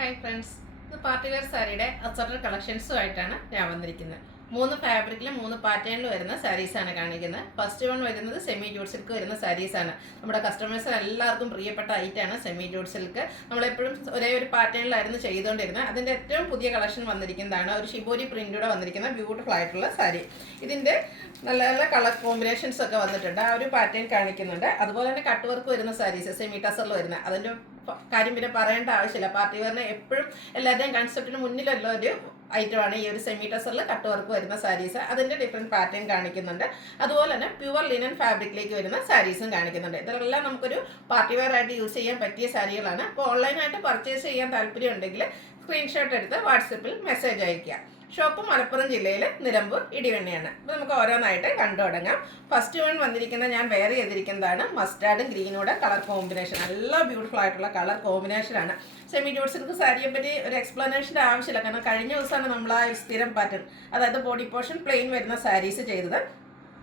Hi friends, ഇത് party wear സാരിയുടെ അസർട്ടർ കളക്ഷൻസുമായിട്ടാണ് ഞാൻ വന്നിരിക്കുന്നത്. 3 ഫാബ്രിക്കിലും 3 പാറ്റേണിൽ വരുന്ന സാരീസാണ് കാണിക്കുന്നത്. ഫസ്റ്റ് വൺ വരുന്നത് സെമി ജൂട്ട് സിൽക്ക് വരുന്ന സാരീസാണ്. നമ്മുടെ കസ്റ്റമേഴ്സിന് എല്ലാവർക്കും പ്രിയപ്പെട്ട ഐറ്റാണ് സെമി ജൂട്ട് സിൽക്ക്. നമ്മളെപ്പോഴും ഒരേ ഒരു പാറ്റേണിലായിരുന്നു ചെയ്തുകൊണ്ടിരുന്നത്. അതിൻ്റെ ഏറ്റവും പുതിയ കളക്ഷൻ വന്നിരിക്കുന്നതാണ് ഒരു ഷിബോരി പ്രിൻ്റൂടെ വന്നിരിക്കുന്ന ബ്യൂട്ടിഫുൾ ആയിട്ടുള്ള സാരി. ഇതിൻ്റെ നല്ല നല്ല കളർ കോമ്പിനേഷൻസ് ഒക്കെ വന്നിട്ടുണ്ട്. ആ ഒരു പാറ്റേൺ കാണിക്കുന്നുണ്ട്. അതുപോലെ തന്നെ കട്ട് വർക്ക് വരുന്ന സാരീസ് സെമി ടസറിൽ വരുന്ന അതിൻ്റെ കാര്യം പിന്നെ പറയേണ്ട ആവശ്യമില്ല. പാർട്ടി വെയറിന് എപ്പോഴും എല്ലാവരുടെയും കൺസെപ്റ്റിന് മുന്നിലുള്ള ഒരു ഐറ്റമാണ് ഈ ഒരു സെമി ടസറിൽ കട്ട് വർക്ക് വരുന്ന സാരീസ്. അതിൻ്റെ ഡിഫറെൻറ്റ് പാറ്റേൺ കാണിക്കുന്നുണ്ട്. അതുപോലെ തന്നെ പ്യുവർ ലിനൻ ഫാബ്രിക്കിലേക്ക് വരുന്ന സാരീസും കാണിക്കുന്നുണ്ട്. ഇതെല്ലാം നമുക്കൊരു പാർട്ടി വെയർ ആയിട്ട് യൂസ് ചെയ്യാൻ പറ്റിയ സാരികളാണ്. അപ്പോൾ ഓൺലൈനായിട്ട് പർച്ചേസ് ചെയ്യാൻ താല്പര്യം ഉണ്ടെങ്കിൽ സ്ക്രീൻഷോട്ട് എടുത്ത് വാട്സപ്പിൽ മെസ്സേജ് അയയ്ക്കുക. ഷോപ്പ് മലപ്പുറം ജില്ലയിൽ നിലമ്പൂർ ഇടിവെണ്ണയാണ്. അപ്പോൾ നമുക്ക് ഓരോന്നായിട്ട് കണ്ടു തുടങ്ങാം. ഫസ്റ്റ് വൺ വന്നിരിക്കുന്ന ഞാൻ വെയർ ചെയ്തിരിക്കുന്നതാണ് മസ്റ്റാർഡും ഗ്രീനൂടെ കളർ കോമ്പിനേഷൻ. നല്ല ബ്യൂട്ടിഫുൾ ആയിട്ടുള്ള കളർ കോമ്പിനേഷനാണ്. സെമി ജൂട്ട് സിൽക്ക് സാരിയെ പറ്റി ഒരു എക്സ്പ്ലനേഷൻ്റെ ആവശ്യമില്ല. കാരണം കഴിഞ്ഞ ദിവസമാണ് നമ്മൾ ആ സ്ഥിരം പാറ്റേൺ, അതായത് ബോഡി പോർഷൻ പ്ലെയിൻ വരുന്ന സാരീസ് ചെയ്തത്.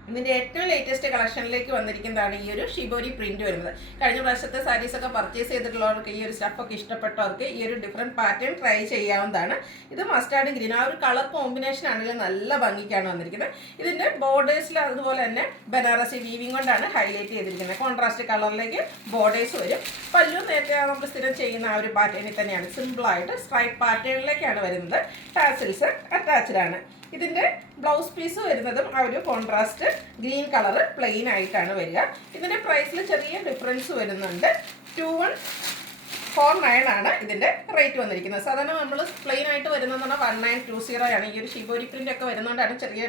ഇതിൻ്റെ ഏറ്റവും ലേറ്റസ്റ്റ് കളക്ഷനിലേക്ക് വന്നിരിക്കുന്നതാണ് ഈ ഒരു ഷിബോരി പ്രിന്റ് വരുന്നത്. കഴിഞ്ഞ പ്രാവശ്യത്തെ സാരീസൊക്കെ പർച്ചേസ് ചെയ്തിട്ടുള്ളവർക്ക് ഈ ഒരു സ്റ്റഫൊക്കെ ഇഷ്ടപ്പെട്ടവർക്ക് ഈ ഒരു ഡിഫറെൻറ്റ് പാറ്റേൺ ട്രൈ ചെയ്യാവുന്നതാണ്. ഇത് മസ്റ്റാർഡ് ഗ്രീൻ, ആ ഒരു കളർ കോമ്പിനേഷൻ ആണെങ്കിൽ നല്ല ഭംഗിക്കാണ് വന്നിരിക്കുന്നത്. ഇതിൻ്റെ ബോർഡേഴ്സിൽ അതുപോലെ തന്നെ ബനാറസി വീവിങ് കൊണ്ടാണ് ഹൈലൈറ്റ് ചെയ്തിരിക്കുന്നത്. കോൺട്രാസ്റ്റ് കളറിലേക്ക് ബോർഡേഴ്സ് വരും. പല്ലു നേരത്തെ നമ്മൾ സ്ഥിരം ചെയ്യുന്ന ആ ഒരു പാറ്റേണിൽ തന്നെയാണ്, സിമ്പിളായിട്ട് സ്ട്രൈപ്പ് പാറ്റേണിലേക്കാണ് വരുന്നത്. ടാസിൽസ് അറ്റാച്ച്ഡ് ആണ്. ഇതിൻ്റെ ബ്ലൗസ് പീസ് വരുന്നതും ആ ഒരു കോൺട്രാസ്റ്റ് ഗ്രീൻ കളർ പ്ലെയിൻ ആയിട്ടാണ് വരിക. ഇതിൻ്റെ പ്രൈസിൽ ചെറിയ ഡിഫറൻസ് വരുന്നുണ്ട്. 2149 ആണ് ഇതിൻ്റെ റേറ്റ് വന്നിരിക്കുന്നത്. സാധാരണ നമ്മൾ പ്ലെയിൻ ആയിട്ട് വരുന്നതെന്ന് പറഞ്ഞാൽ 1920 ആണ്. ഈ ഒരു ഷിബോരി പ്രിൻ്റ് ഒക്കെ വരുന്നതുകൊണ്ടാണ് ചെറിയ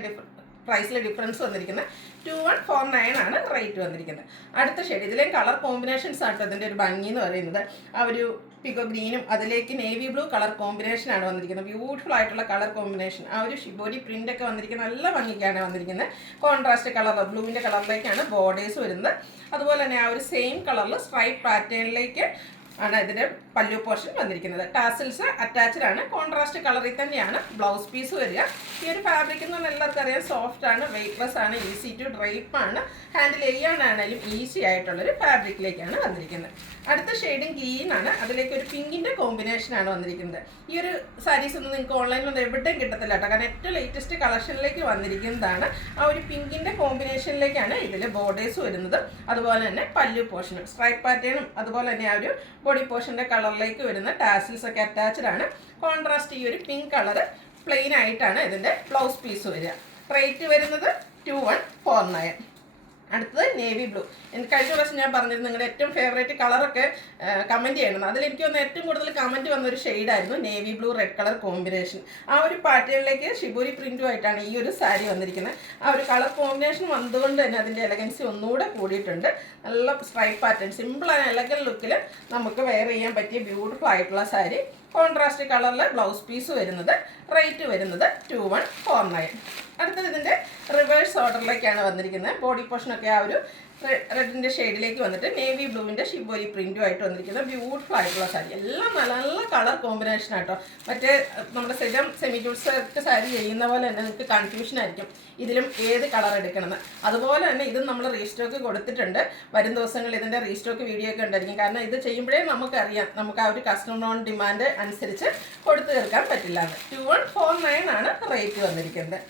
പ്രൈസിൽ ഡിഫറൻസ് വന്നിരിക്കുന്നത്. 2149 ആണ് റേറ്റ് വന്നിരിക്കുന്നത്. അടുത്ത ഷെയ്ഡ്, ഇതിലേക്ക് കളർ കോമ്പിനേഷൻസ് ആണ് ഇതിൻ്റെ ഒരു ഭംഗി എന്ന് പറയുന്നത്. ആ ഒരു പിക്കോ ഗ്രീനും അതിലേക്ക് നേവി ബ്ലൂ കളർ കോമ്പിനേഷനാണ് വന്നിരിക്കുന്നത്. ബ്യൂട്ടിഫുൾ ആയിട്ടുള്ള കളർ കോമ്പിനേഷൻ. ആ ഒരു ഷിബോരി പ്രിൻ്റ് ഒക്കെ വന്നിരിക്കുന്നത് നല്ല ഭംഗിക്കാണ് വന്നിരിക്കുന്നത്. കോൺട്രാസ്റ്റ് കളർ ബ്ലൂവിൻ്റെ കളറിലേക്കാണ് ബോർഡേഴ്സ് വരുന്നത്. അതുപോലെ തന്നെ ആ ഒരു സെയിം കളറിൽ സ്ട്രൈപ്പ് പാറ്റേണിലേക്ക് ആണ് ഇതിൻ്റെ പല്ലു പോർഷൻ വന്നിരിക്കുന്നത്. ടാസിൽസ് അറ്റാച്ച്ഡ് ആണ്. കോൺട്രാസ്റ്റ് കളറിൽ തന്നെയാണ് ബ്ലൗസ് പീസ് വരിക. ഈ ഒരു ഫാബ്രിക് എന്ന് പറഞ്ഞാൽ എല്ലാവർക്കും അറിയാം, സോഫ്റ്റ് ആണ്, വെയ്റ്റ്ലെസ് ആണ്, ഈസി ടു ഡ്രൈപ്പ് ആണ്, ഹാൻഡിൽ ചെയ്യാനാണെങ്കിലും ഈസി ആയിട്ടുള്ളൊരു ഫാബ്രിക്കിലേക്കാണ് വന്നിരിക്കുന്നത്. അടുത്ത ഷെയ്ഡിങ് ഗ്രീൻ ആണ്. അതിലേക്ക് ഒരു പിങ്കിൻ്റെ കോമ്പിനേഷനാണ് വന്നിരിക്കുന്നത്. ഈ ഒരു സാരീസ് ഒന്നും നിങ്ങൾക്ക് ഓൺലൈനിലൊന്നും എവിടെയും കിട്ടത്തില്ല കേട്ടോ, കാരണം ഏറ്റവും ലേറ്റസ്റ്റ് കളക്ഷനിലേക്ക് വന്നിരിക്കുന്നതാണ്. ആ ഒരു പിങ്കിൻ്റെ കോമ്പിനേഷനിലേക്കാണ് ഇതിൽ ബോർഡേഴ്സ് വരുന്നത്. അതുപോലെ തന്നെ പല്ലു പോർഷനും സ്ട്രൈപ്പ് പാറ്റേണും അതുപോലെ തന്നെ ആ ഒരു ബോഡി പോർഷൻ്റെ കളറിലേക്ക് വരുന്ന ടാസിൽസ് ഒക്കെ അറ്റാച്ച്ഡ് ആണ്. കോൺട്രാസ്റ്റ് ഈ ഒരു പിങ്ക് കളർ പ്ലെയിൻ ആയിട്ടാണ് ഇതിൻ്റെ ബ്ലൗസ് പീസ് വരിക. റേറ്റ് വരുന്നത് 2149. അടുത്തത് നേവി ബ്ലൂ. എനിക്ക് കഴിഞ്ഞ പ്രാവശ്യം ഞാൻ പറഞ്ഞിരുന്നു നിങ്ങളുടെ ഏറ്റവും ഫേവറേറ്റ് കളറൊക്കെ കമൻറ്റ് ചെയ്യണം. അതിലെനിക്ക് വന്ന ഏറ്റവും കൂടുതൽ കമൻറ്റ് വന്നൊരു ഷെയ്ഡായിരുന്നു navy blue red colour combination. ആ ഒരു പാറ്റേണിലേക്ക് ഷിബോരി പ്രിൻറ്റുമായിട്ടാണ് ഈ ഒരു സാരി വന്നിരിക്കുന്നത്. ആ ഒരു കളർ കോമ്പിനേഷൻ വന്നതുകൊണ്ട് തന്നെ അതിൻ്റെ എലഗൻസി ഒന്നുകൂടെ കൂടിയിട്ടുണ്ട്. നല്ല സ്ട്രൈപ്പ് പാറ്റേൺ, സിമ്പിളായ എലഗൻ ലുക്കിൽ നമുക്ക് വെയർ ചെയ്യാൻ പറ്റിയ ബ്യൂട്ടിഫുൾ ആയിട്ടുള്ള സാരി. കോൺട്രാസ്റ്റ് കളറിൽ ബ്ലൗസ് പീസ് വരുന്നത്. റേറ്റ് വരുന്നത് 2149. അടുത്തത് ഇതിൻ്റെ റിവേഴ്സ് ഓർഡറിലേക്കാണ് വന്നിരിക്കുന്നത്. ബോഡി പോർഷനൊക്കെ ആ ഒരു റെഡിൻ്റെ ഷെയ്ഡിലേക്ക് വന്നിട്ട് നേവി ബ്ലൂവിൻ്റെ ഷിബോരി പ്രിൻറ്റുമായിട്ട് വന്നിരിക്കുന്നത് ബ്യൂട്ടിഫുൾ ആയിട്ടുള്ള സാരി. എല്ലാം നല്ല നല്ല കളർ കോമ്പിനേഷൻ ആട്ടോ. മറ്റേ നമ്മുടെ സ്ഥിരം സെമി ജൂട്ട് സിൽക്ക് സാരി ചെയ്യുന്ന പോലെ തന്നെ നിങ്ങൾക്ക് കൺഫ്യൂഷൻ ആയിരിക്കും ഇതിലും ഏത് കളർ എടുക്കണമെന്ന്. അതുപോലെ തന്നെ ഇതും നമ്മൾ റീസ്റ്റോക്ക് കൊടുത്തിട്ടുണ്ട്. വരും ദിവസങ്ങളിൽ ഇതിൻ്റെ റീസ്റ്റോക്ക് വീഡിയോ ഒക്കെ ഉണ്ടായിരിക്കും. കാരണം ഇത് ചെയ്യുമ്പോഴേ നമുക്കറിയാം നമുക്ക് ആ ഒരു കസ്റ്റമർ ഓൺ ഡിമാൻഡ് അനുസരിച്ച് കൊടുത്തു തീർക്കാൻ പറ്റില്ല. 2149 ആണ് റേറ്റ് വന്നിരിക്കുന്നത്.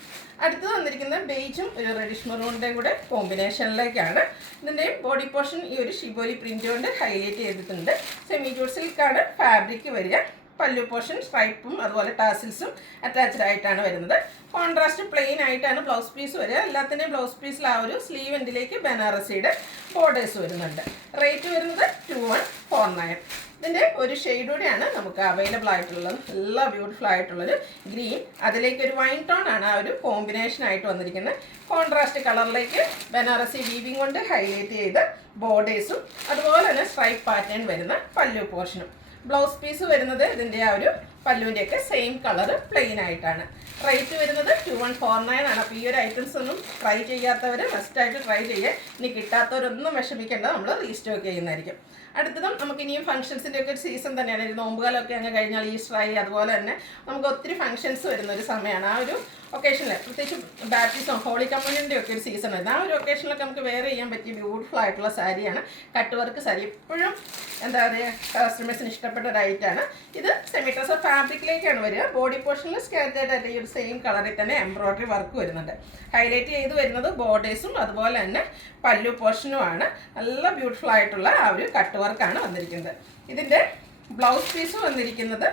അടുത്തത് വന്നിരിക്കുന്നത് ബേജും ഒരു റെഡിഷ് മെറൂണിൻ്റെയും കൂടെ കോമ്പിനേഷനിലേക്കാണ്. ഇതിൻ്റെ ബോഡി പോർഷൻ ഈ ഒരു ഷിബോരി പ്രിൻ്റ് കൊണ്ട് ഹൈലൈറ്റ് ചെയ്തിട്ടുണ്ട്. സെമി ജൂട്ട് സിൽക്കാണ് ഫാബ്രിക് വരിക. പല്ലു പോർഷൻ സ്ട്രൈപ്പും അതുപോലെ ടാസിൽസും അറ്റാച്ച്ഡ് ആയിട്ടാണ് വരുന്നത്. കോൺട്രാസ്റ്റ് പ്ലെയിൻ ആയിട്ടാണ് ബ്ലൗസ് പീസ് വരിക. എല്ലാത്തിൻ്റെയും ബ്ലൗസ് പീസിൽ ആ ഒരു സ്ലീവ് എൻഡിലേക്ക് ബനാറസിയുടെ ബോർഡേഴ്സ് വരുന്നുണ്ട്. റേറ്റ് വരുന്നത് 2149. ഇതിൻ്റെ ഒരു ഷെയ്ഡ് കൂടെയാണ് നമുക്ക് അവൈലബിൾ ആയിട്ടുള്ളത്. നല്ല ബ്യൂട്ടിഫുൾ ആയിട്ടുള്ളൊരു ഗ്രീൻ, അതിലേക്ക് ഒരു വൈൻ ടോൺ ആണ് ആ ഒരു കോമ്പിനേഷൻ ആയിട്ട് വന്നിരിക്കുന്നത്. കോൺട്രാസ്റ്റ് കളറിലേക്ക് ബനാറസി വീവിങ് കൊണ്ട് ഹൈലൈറ്റ് ചെയ്ത് ബോർഡേഴ്സും അതുപോലെ തന്നെ സ്ട്രൈപ്പ് പാറ്റേൺ വരുന്ന പല്ലു പോർഷനും. ബ്ലൗസ് പീസ് വരുന്നത് ഇതിൻ്റെ ആ ഒരു പല്ലുവിൻ്റെയൊക്കെ സെയിം കളർ പ്ലെയിൻ ആയിട്ടാണ്. റേറ്റ് വരുന്നത് 2149 ആണ്. അപ്പോൾ ഈ ഒരു ഐറ്റംസ് ഒന്നും ട്രൈ ചെയ്യാത്തവർ മസ്റ്റായിട്ട് ട്രൈ ചെയ്യുക. ഇനി കിട്ടാത്തവരൊന്നും വിഷമിക്കേണ്ട, നമ്മൾ റീസ്റ്റോക്ക് ചെയ്യുന്നതായിരിക്കും. അടുത്തതും നമുക്ക് ഇനിയും ഫംഗ്ഷൻസിൻ്റെ ഒക്കെ ഒരു സീസൺ തന്നെയാണ്. ഒരു നോമ്പുകാലമൊക്കെ അങ്ങ് കഴിഞ്ഞാൽ ഈസ്റ്ററായി, അതുപോലെ തന്നെ നമുക്ക് ഒത്തിരി ഫംഗ്ഷൻസ് വരുന്ന ഒരു സമയമാണ്. ആ ഒരു ഒക്കേഷനിൽ പ്രത്യേകിച്ച് ബാപ്റ്റിസം ഹോളി കമ്മ്യൂണിൻ്റെ ഒക്കെ ഒരു സീസൺ വരുന്നത്. ആ ഒരു ഒക്കേഷനിലൊക്കെ നമുക്ക് വെയർ ചെയ്യാൻ പറ്റിയ ബ്യൂട്ടിഫുൾ ആയിട്ടുള്ള സാരിയാണ് കട്ട് വർക്ക് സാരി. എപ്പോഴും എന്താ പറയുക, കസ്റ്റമേഴ്സിന് ഇഷ്ടപ്പെട്ട ഒരു ഐറ്റാണ് ഇത്. സെമി ടസർ ഫാബ്രിക്കിലേക്കാണ് വരിക. ബോഡി പോർഷനിൽ സ്കാറ്റേഡ് ആയിട്ട് ഈ ഒരു സെയിം കളറിൽ തന്നെ എംബ്രോയ്ഡറി വർക്ക് വരുന്നുണ്ട്. ഹൈലൈറ്റ് ചെയ്ത് വരുന്നത് ബോർഡേഴ്സും അതുപോലെ തന്നെ പല്ലു പോർഷനുമാണ്. നല്ല ബ്യൂട്ടിഫുൾ ആയിട്ടുള്ള ആ ഒരു കട്ട് വർക്കാണ് വന്നിരിക്കുന്നത്. ഇതിൻ്റെ ബ്ലൗസ് പീസ് വന്നിരിക്കുന്നത്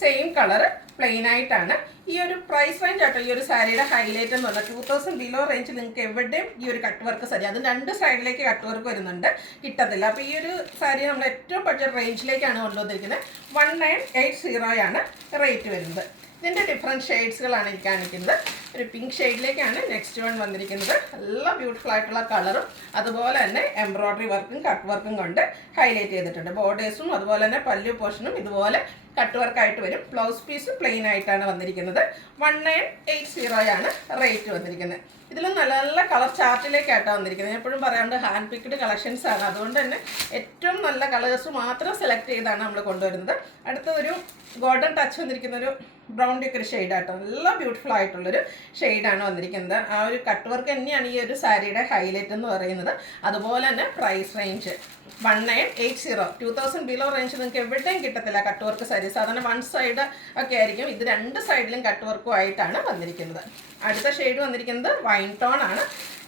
സെയിം കളറ് പ്ലെയിൻ ആയിട്ടാണ്. ഈ ഒരു പ്രൈസ് റേഞ്ച് ആട്ടോ ഈ ഒരു സാരിയുടെ ഹൈലൈറ്റ് എന്ന് പറഞ്ഞാൽ 2000 ബിലോ റേഞ്ച് നിങ്ങൾക്ക് എവിടെയും ഈ ഒരു കട്ട് വർക്ക് സാരി, അത് 2 സൈഡിലേക്ക് കട്ട് വർക്ക് വരുന്നുണ്ട്, കിട്ടത്തില്ല. അപ്പോൾ ഈ ഒരു സാരി നമ്മൾ ഏറ്റവും ബഡ്ജറ്റ് റേഞ്ചിലേക്കാണ് കൊണ്ടുവന്നിരിക്കുന്നത്. 1980 ആണ് റേറ്റ് വരുന്നത്. ഇതിൻ്റെ ഡിഫറെൻറ്റ് ഷെയ്ഡ്സുകളാണ് ഈ കാണിക്കുന്നത്. ഒരു പിങ്ക് ഷെയ്ഡിലേക്കാണ് നെക്സ്റ്റ് വൺ വന്നിരിക്കുന്നത്. നല്ല ബ്യൂട്ടിഫുൾ ആയിട്ടുള്ള കളറും അതുപോലെ തന്നെ എംബ്രോയ്ഡറി വർക്കും കട്ട് വർക്കും കൊണ്ട് ഹൈലൈറ്റ് ചെയ്തിട്ടുണ്ട്. ബോർഡേഴ്സും അതുപോലെ തന്നെ പല്ലു പോർഷനും ഇതുപോലെ കട്ട് വർക്കായിട്ട് വരും. ബ്ലൗസ് പീസ് പ്ലെയിൻ ആയിട്ടാണ് വന്നിരിക്കുന്നത്. 1980 ആണ് റേറ്റ് വന്നിരിക്കുന്നത്. ഇതിലും നല്ല നല്ല കളർ ചാർട്ടിലേക്കായിട്ടാണ് വന്നിരിക്കുന്നത്. ഞാൻ എപ്പോഴും പറയാറുണ്ട് ഹാൻഡ് പിക്ഡ് കളക്ഷൻസ് ആണ്, അതുകൊണ്ട് തന്നെ ഏറ്റവും നല്ല കളേഴ്സ് മാത്രം സെലക്ട് ചെയ്താണ് നമ്മൾ കൊണ്ടുവരുന്നത്. അടുത്തൊരു ഗോൾഡൻ ടച്ച് വന്നിരിക്കുന്ന ഒരു ബ്രൗൺ ഒക്കെ ഒരു ഷെയ്ഡാട്ടോ, നല്ല ബ്യൂട്ടിഫുൾ ആയിട്ടുള്ളൊരു ഷെയ്ഡാണ് വന്നിരിക്കുന്നത്. ആ ഒരു കട്ട് വർക്ക് തന്നെയാണ് ഈ ഒരു സാരിയുടെ ഹൈലൈറ്റ് എന്ന് പറയുന്നത്. അതുപോലെ തന്നെ പ്രൈസ് റേഞ്ച് 1980, 2000 ബിലോ റേഞ്ച് നിങ്ങൾക്ക് എവിടെയും കിട്ടത്തില്ല കട്ട് വർക്ക് സാരി. സാധാരണ 1 സൈഡ് ഒക്കെ ആയിരിക്കും, ഇത് 2 സൈഡിലും കട്ട് വർക്കും ആയിട്ടാണ് വന്നിരിക്കുന്നത്. അടുത്ത ഷെയ്ഡ് വന്നിരിക്കുന്നത് വൈൻ ടോൺ ആണ്.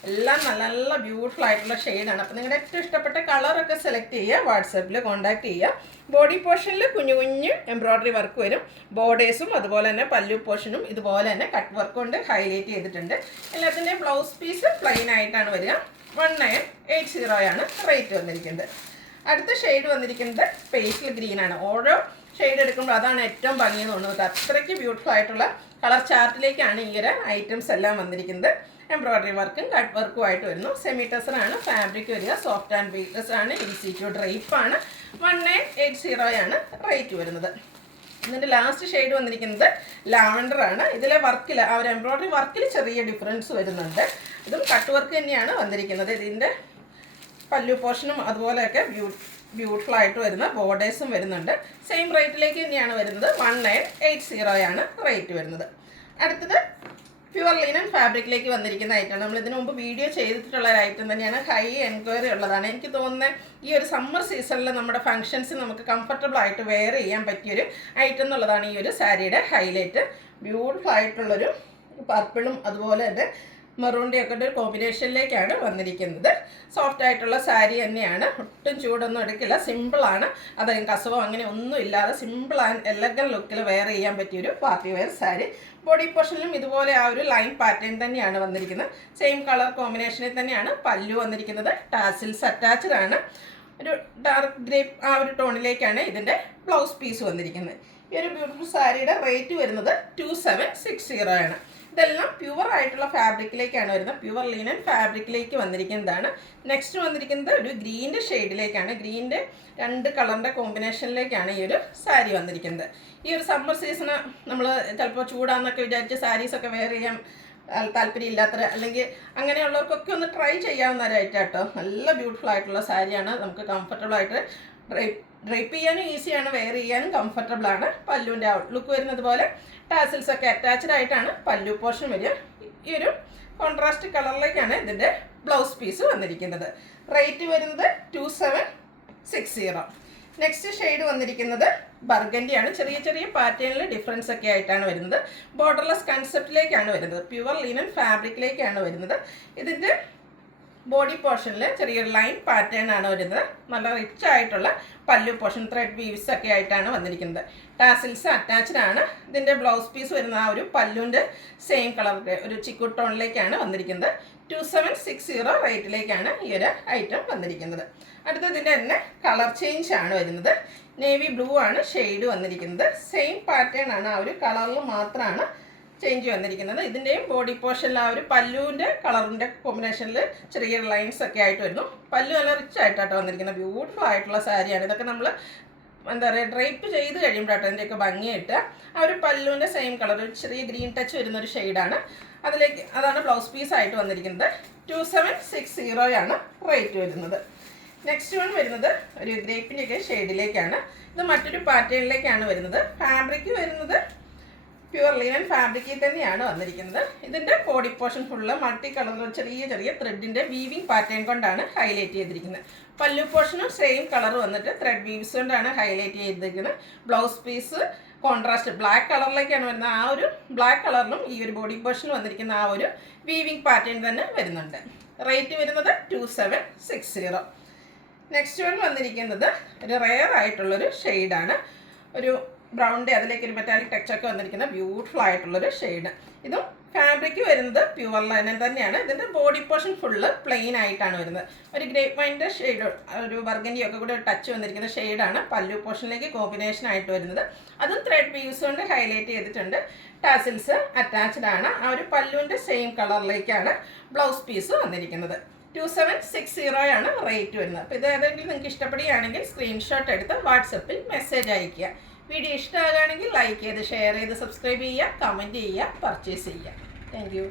എല്ലാം നല്ല നല്ല ബ്യൂട്ടിഫുൾ ആയിട്ടുള്ള ഷെയ്ഡാണ്. അപ്പോൾ നിങ്ങളുടെ ഏറ്റവും ഇഷ്ടപ്പെട്ട കളറൊക്കെ സെലക്ട് ചെയ്യുക, വാട്സാപ്പിൽ കോൺടാക്ട് ചെയ്യുക. ബോഡി പോർഷനിൽ കുഞ്ഞു കുഞ്ഞു എംബ്രോയ്ഡറി വർക്ക് വരും. ബോർഡേഴ്സും അതുപോലെ തന്നെ പല്ലു പോർഷനും ഇതുപോലെ തന്നെ കട്ട് വർക്ക് കൊണ്ട് ഹൈലൈറ്റ് ചെയ്തിട്ടുണ്ട്. എല്ലാത്തിൻ്റെയും ബ്ലൗസ് പീസ് പ്ലെയിൻ ആയിട്ടാണ് വരിക. 1980 ആണ് റേറ്റ് വന്നിരിക്കുന്നത്. അടുത്ത ഷെയ്ഡ് വന്നിരിക്കുന്നത് പേസ്റ്റൽ ഗ്രീൻ ആണ്. ഓരോ ഷെയ്ഡ് എടുക്കുമ്പോൾ അതാണ് ഏറ്റവും ഭംഗിയെന്ന് തോന്നുന്നത്. അത്രയ്ക്ക് ബ്യൂട്ടിഫുൾ ആയിട്ടുള്ള കളർ ചാർട്ടിലേക്കാണ് ഈ ഒരു ഐറ്റംസ് എല്ലാം വന്നിരിക്കുന്നത്. എംബ്രോയ്ഡറി വർക്കും കട്ട് വർക്കും ആയിട്ട് വരുന്നു. സെമി ടസറാണ് ഫാബ്രിക് വരിക. സോഫ്റ്റ് ആൻഡ് വെയ്റ്റ്ലെസ് ആണ്. ഈസി ടു ഡ്രൈപ്പ് ആണ്. 1980 ആണ് റേറ്റ് വരുന്നത്. ഇതിൻ്റെ ലാസ്റ്റ് ഷെയ്ഡ് വന്നിരിക്കുന്നത് ലാവൻഡർ ആണ്. ഇതിലെ വർക്കിൽ ആ ഒരു എംബ്രോയ്ഡറി വർക്കിൽ ചെറിയ ഡിഫറൻസ് വരുന്നുണ്ട്. ഇതും കട്ട് വർക്ക് തന്നെയാണ് വന്നിരിക്കുന്നത്. ഇതിൻ്റെ പല്ലു പോർഷനും അതുപോലെയൊക്കെ ബ്യൂട്ടിഫുൾ ആയിട്ട് വരുന്ന ബോർഡേഴ്സും വരുന്നുണ്ട്. സെയിം റേറ്റിലേക്ക് തന്നെയാണ് വരുന്നത്. 1980 ആണ് റേറ്റ് വരുന്നത്. അടുത്തത് പ്യുവർ ലിനൻ ഫാബ്രിക്കിലേക്ക് വന്നിരിക്കുന്ന ഐറ്റമാണ്. നമ്മൾ ഇതിനു മുമ്പ് വീഡിയോ ചെയ്തിട്ടുള്ള ഒരു ഐറ്റം തന്നെയാണ്. ഹൈ എൻക്വയറി ഉള്ളതാണ്. എനിക്ക് തോന്നുന്നത് ഈ ഒരു സമ്മർ സീസണിൽ നമ്മുടെ ഫംഗ്ഷൻസ് നമുക്ക് കംഫർട്ടബിൾ ആയിട്ട് വെയർ ചെയ്യാൻ പറ്റിയൊരു ഐറ്റം എന്നുള്ളതാണ് ഈ ഒരു സാരിയുടെ ഹൈലൈറ്റ്. ബ്യൂട്ടിഫുൾ ആയിട്ടുള്ളൊരു പർപ്പിളും അതുപോലെ തന്നെ മെറൂണിൻ്റെ ഒക്കെ ഒരു കോമ്പിനേഷനിലേക്കാണ് വന്നിരിക്കുന്നത്. സോഫ്റ്റ് ആയിട്ടുള്ള സാരി തന്നെയാണ്. ഒട്ടും ചൂടൊന്നും എടുക്കില്ല. സിമ്പിളാണ്. അതായത് കസവോ അങ്ങനെ ഒന്നും ഇല്ലാതെ സിമ്പിൾ ആൻഡ് എലഗൻ ലുക്കിൽ വെയർ ചെയ്യാൻ പറ്റിയൊരു പാർട്ടി വെയർ സാരി. ബോഡി പോർഷനിലും ഇതുപോലെ ആ ഒരു ലൈൻ പാറ്റേൺ തന്നെയാണ് വന്നിരിക്കുന്നത്. സെയിം കളർ കോമ്പിനേഷനിൽ തന്നെയാണ് പല്ലു വന്നിരിക്കുന്നത്. ടാസിൽസ് അറ്റാച്ച്ഡ് ആണ്. ഒരു ഡാർക്ക് ഗ്രേപ്പ് ആ ഒരു ടോണിലേക്കാണ് ഇതിൻ്റെ ബ്ലൗസ് പീസ് വന്നിരിക്കുന്നത്. ഈ ഒരു ബ്യൂട്ടിഫുൾ സാരിയുടെ റേറ്റ് വരുന്നത് 2760 ആണ്. ഇതെല്ലാം പ്യുവർ ആയിട്ടുള്ള ഫാബ്രിക്കിലേക്കാണ് വരുന്നത്. പ്യുവർ ലിനൻ ഫാബ്രിക്കിലേക്ക് വന്നിരിക്കുന്നതാണ്. നെക്സ്റ്റ് വന്നിരിക്കുന്നത് ഒരു ഗ്രീൻ്റെ ഷെയ്ഡിലേക്കാണ്. ഗ്രീൻ്റെ 2 കളറിൻ്റെ കോമ്പിനേഷനിലേക്കാണ് ഈ ഒരു സാരി വന്നിരിക്കുന്നത്. ഈ ഒരു സമ്മർ സീസണ് നമ്മൾ ചിലപ്പോൾ ചൂടാന്നൊക്കെ വിചാരിച്ച് സാരീസൊക്കെ വെയർ ചെയ്യാൻ താല്പര്യമില്ലാത്ത അല്ലെങ്കിൽ അങ്ങനെയുള്ളവർക്കൊക്കെ ഒന്ന് ട്രൈ ചെയ്യാവുന്നവരായിട്ട് കേട്ടോ. നല്ല ബ്യൂട്ടിഫുൾ ആയിട്ടുള്ള സാരിയാണ്. നമുക്ക് കംഫർട്ടബിൾ ആയിട്ട് ഡ്രൈപ്പ് ചെയ്യാനും ഈസിയാണ്, വെയർ ചെയ്യാനും കംഫർട്ടബിൾ ആണ്. പല്ലുവിൻ്റെ ഔട്ട്ലുക്ക് വരുന്നത് പോലെ ടാസിൽസ് ഒക്കെ അറ്റാച്ച്ഡ് ആയിട്ടാണ് പല്ലു പോർഷൻ വരിക. ഈ ഒരു കോൺട്രാസ്റ്റ് കളറിലേക്കാണ് ഇതിൻ്റെ ബ്ലൗസ് പീസ് വന്നിരിക്കുന്നത്. റേറ്റ് വരുന്നത് 2760. നെക്സ്റ്റ് ഷെയ്ഡ് വന്നിരിക്കുന്നത് ബർഗൻഡിയാണ്. ചെറിയ ചെറിയ പാറ്റേണിൽ ഡിഫറൻസ് ഒക്കെ ആയിട്ടാണ് വരുന്നത്. ബോർഡർലെസ് കൺസെപ്റ്റിലേക്കാണ് വരുന്നത്. പ്യുവർ ലിനൻ ഫാബ്രിക്കിലേക്കാണ് വരുന്നത്. ഇതിൻ്റെ ബോഡി പോർഷനിൽ ചെറിയൊരു ലൈൻ പാറ്റേൺ ആണ് വരുന്നത്. നല്ല റിച്ച് ആയിട്ടുള്ള പല്ലു പോർഷൻ ത്രെഡ് വീവ്സ് ഒക്കെ ആയിട്ടാണ് വന്നിരിക്കുന്നത്. ടാസിൽസ് അറ്റാച്ച്ഡ് ആണ്. ഇതിൻ്റെ ബ്ലൗസ് പീസ് വരുന്ന ആ ഒരു പല്ലുവിൻ്റെ സെയിം കളർ ഒരു ചിക്കു ടോണിലേക്കാണ് വന്നിരിക്കുന്നത്. 2760 റേറ്റിലേക്കാണ് ഈ ഒരു ഐറ്റം വന്നിരിക്കുന്നത്. അടുത്ത ഇതിൻ്റെ തന്നെ കളർ ചേഞ്ച് ആണ് വരുന്നത്. നേവി ബ്ലൂ ആണ് ഷെയ്ഡ് വന്നിരിക്കുന്നത്. സെയിം പാറ്റേൺ ആണ്, ആ ഒരു കളറിൽ മാത്രമാണ് ചേഞ്ച് വന്നിരിക്കുന്നത്. ഇതിൻ്റെയും ബോഡി പോർഷനിൽ ആ ഒരു പല്ലുവിൻ്റെ കളറിൻ്റെ കോമ്പിനേഷനിൽ ചെറിയ ലൈൻസ് ഒക്കെ ആയിട്ട് വരുന്നു. പല്ലു നല്ല റിച്ച് ആയിട്ടാട്ടോ വന്നിരിക്കുന്നത്. ബ്യൂട്ടിഫുൾ ആയിട്ടുള്ള സാരിയാണ്. ഇതൊക്കെ നമ്മൾ എന്താ പറയുക ഡ്രൈപ്പ് ചെയ്ത് കഴിയുമ്പോഴാട്ടോ അതിൻ്റെയൊക്കെ ഭംഗിയായിട്ട്. ആ ഒരു പല്ലുവിൻ്റെ സെയിം കളർ ഒരു ചെറിയ ഗ്രീൻ ടച്ച് വരുന്നൊരു ഷെയ്ഡാണ്. അതാണ് ബ്ലൗസ് പീസായിട്ട് വന്നിരിക്കുന്നത്. 2760 ആണ് റേറ്റ് വരുന്നത്. നെക്സ്റ്റ് വൺ വരുന്നത് ഒരു ഗ്രേപ്പിൻ്റെയൊക്കെ ഷെയ്ഡിലേക്കാണ്. ഇത് മറ്റൊരു പാറ്റേണിലേക്കാണ് വരുന്നത്. ഫാബ്രിക് വരുന്നത് പ്യുവർ ലിനൻ ഫാബ്രിക്കിൽ തന്നെയാണ് വന്നിരിക്കുന്നത്. ഇതിൻ്റെ ബോഡി പോർഷൻ ഫുള്ള് മൾട്ടി കളറിൽ ചെറിയ ചെറിയ ത്രെഡിൻ്റെ വീവിങ് പാറ്റേൺ കൊണ്ടാണ് ഹൈലൈറ്റ് ചെയ്തിരിക്കുന്നത്. പല്ലു പോർഷനും സെയിം കളർ വന്നിട്ട് ത്രെഡ് വീവ്സ് കൊണ്ടാണ് ഹൈലൈറ്റ് ചെയ്തിരിക്കുന്നത്. ബ്ലൗസ് പീസ് കോൺട്രാസ്റ്റ് ബ്ലാക്ക് കളറിലേക്കാണ് വരുന്നത്. ആ ഒരു ബ്ലാക്ക് കളറിലും ഈ ഒരു ബോഡി പോർഷൻ വന്നിരിക്കുന്ന ആ ഒരു വീവിങ് പാറ്റേൺ തന്നെ വരുന്നുണ്ട്. റേറ്റ് വരുന്നത് 2760. നെക്സ്റ്റ് വൺ വന്നിരിക്കുന്നത് ഒരു റെയർ ആയിട്ടുള്ളൊരു ഷെയ്ഡാണ്. ഒരു ബ്രൗണിൻ്റെ അതിലേക്ക് ഒരു മെറ്റാലിക് ടെക്സ്ചറൊക്കെ വന്നിരിക്കുന്ന ബ്യൂട്ടിഫുൾ ആയിട്ടുള്ളൊരു ഷെയ്ഡ്. ഇതും ഫാബ്രിക് വരുന്നത് പ്യുവർ ലൈനൻ തന്നെയാണ്. ഇതിൻ്റെ ബോഡി പോർഷൻ ഫുള്ള് പ്ലെയിൻ ആയിട്ടാണ് വരുന്നത്. ഒരു ഗ്രേപ്പ് വൈൻ്റെ ഷെയ്ഡ്, ഒരു ബർഗൻഡിയും ഒക്കെ കൂടെ ടച്ച് വന്നിരിക്കുന്ന ഷെയ്ഡാണ് പല്ലു പോർഷനിലേക്ക് കോമ്പിനേഷൻ ആയിട്ട് വരുന്നത്. അതും ത്രെഡ് വീവ്സ് കൊണ്ട് ഹൈലൈറ്റ് ചെയ്തിട്ടുണ്ട്. ടാസിൽസ് അറ്റാച്ച്ഡ് ആണ്. ആ ഒരു പല്ലുവിൻ്റെ സെയിം കളറിലേക്കാണ് ബ്ലൗസ് പീസ് വന്നിരിക്കുന്നത്. 2760 ആണ് റേറ്റ് വരുന്നത്. അപ്പോൾ ഇത് ഏതെങ്കിലും നിങ്ങൾക്ക് ഇഷ്ടപ്പെടുകയാണെങ്കിൽ സ്ക്രീൻഷോട്ട് എടുത്ത് വാട്സപ്പിൽ മെസ്സേജ് അയയ്ക്കുക. വീഡിയോ ഇഷ്ടമാകുകയാണെങ്കിൽ ലൈക്ക് ചെയ്ത് ഷെയർ ചെയ്ത് സബ്സ്ക്രൈബ് ചെയ്യുക, കമൻറ്റ് ചെയ്യുക, പർച്ചേസ് ചെയ്യുക. Thank you.